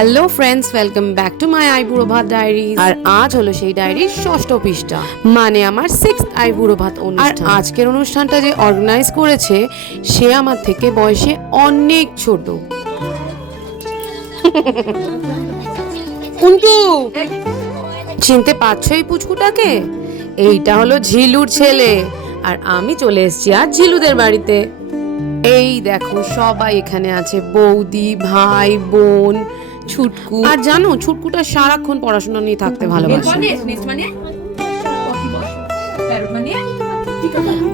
Hello friends, welcome back to my আইবুড়ো ভাত diaries. আর আজ হলো সেই ডায়েরির 6ষ্ঠ পৃষ্ঠা, মানে আমার 6th আইবুড়ো ভাত অনুষ্ঠান। আর আজকের অনুষ্ঠানটা যে অর্গানাইজ করেছে সে আমার থেকে বয়সে অনেক ছোট। কুন্টু, চিনতে পারছো এই পুচকুটাকে? এইটা হলো ঝিলুর ছেলে, আর আমি চলে এসেছি আজ ঝিলুদের বাড়িতে। এই দেখো সবাই এখানে আছে, বৌদি, ভাই, বোন, ছুটকু। আর জানো ছুটকুটা সারাক্ষণ পড়াশোনা নিয়ে থাকতে ভালোবাসে।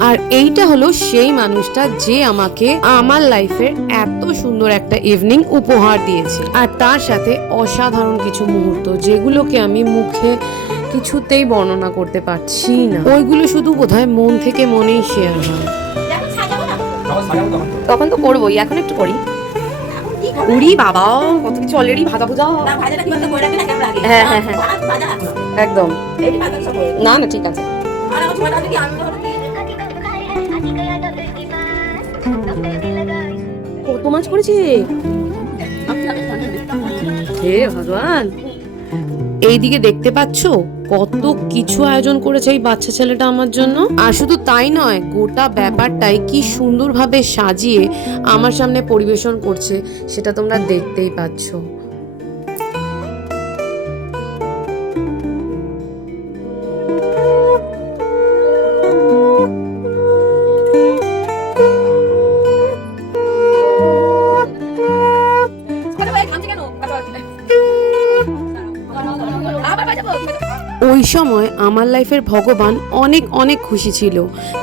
আর এইটা হলো সেই মানুষটা যে আমাকে আমার লাইফের এত সুন্দর একটা ইভিনিং উপহার দিয়েছে, আর তার সাথে অসাধারণ কিছু মুহূর্ত যেগুলোকে আমি মুখে কিছুতেই বর্ণনা করতে পারছি না। ওইগুলো শুধু বোধহয় মন থেকে মনেই শেয়ার হয়। তখন তো করবোই, এখন একটু করি। উড়ি বাবা, কত কিছু অলরেডি ভাজা ভুজা। হ্যাঁ হ্যাঁ হ্যাঁ, একদম। না না, ঠিক আছে। কত মাছ করেছি হে ভগবান। এইদিকে দেখতে পাচ্ছো কত কিছু আয়োজন করেছে এই বাচ্চা ছেলেটা আমার জন্য। আর শুধু তাই নয়, গোটা ব্যাপারটাই কি সুন্দরভাবে সাজিয়ে আমার সামনে পরিবেশন করছে সেটা তোমরা দেখতেই পাচ্ছো। ওই সময় আমার লাইফের ভগবান অনেক অনেক খুশি ছিল,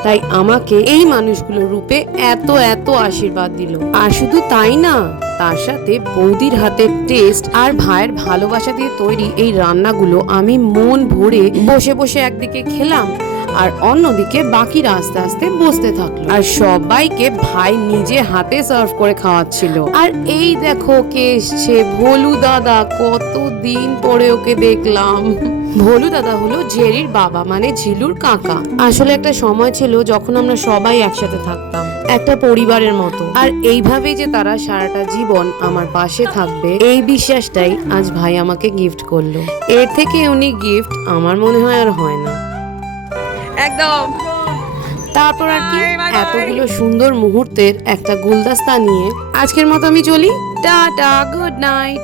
তাই আমাকে এই মানুষগুলোর রূপে এত এত আশীর্বাদ দিল। আর শুধু তাই না, তার সাথে বৌদির হাতের টেস্ট আর ভাইয়ের ভালোবাসা দিয়ে তৈরি এই রান্নাগুলো আমি মন ভরে বসে বসে একদিকে খেলাম, আর অন্যদিকে বাকিরা আস্তে আস্তে বসতে থাকলো। আর সবাইকে ভাই নিজে হাতে সার্ভ করে খাওয়াচ্ছিল। আর এই দেখো কে এসছে, ভোলু দাদা। কতদিন পরে ওকে দেখলাম। ভোলু দাদা হলো জেরির বাবা, মানে ঝিলুর কাকা। আসলে একটা সময় ছিল যখন আমরা সবাই একসাথে থাকতাম, একটা পরিবারের মতো। আর এইভাবেই যে তারা সারাটা জীবন আমার পাশে থাকবে, এই বিশ্বাসটাই আজ ভাই আমাকে গিফট করলো। এর থেকে ইউনিক গিফট আমার মনে হয় আর হয় না। একদম। তারপর আর কি, এতগুলো সুন্দর মুহূর্তের একটা গুলদস্তা নিয়ে আজকের মতো আমি চলি। Tata, good night.